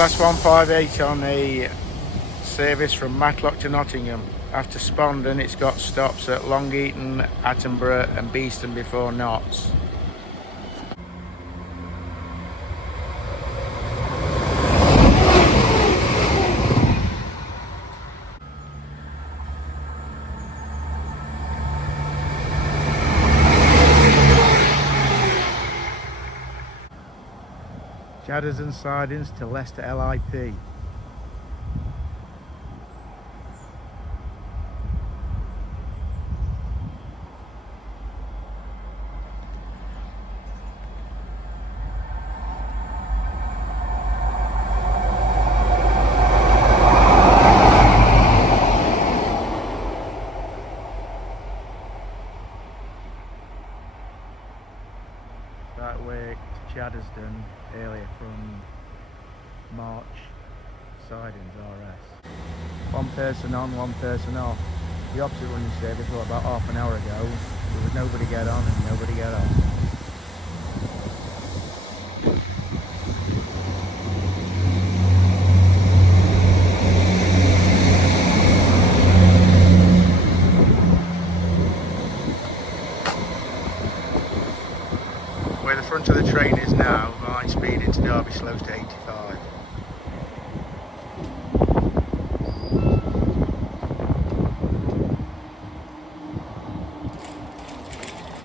Class 158 on the service from Matlock to Nottingham. After Spondon, it's got stops at Long Eaton, Attenborough and Beeston before Notts. Shadders and sidings to Leicester LIP. That way to Chaddesden earlier from March sidings RS. One person on, one person off. The opposite running service was about half an hour ago. There was nobody get on and nobody get off. Where the front of the train is now, line speed into Derby slows to 85.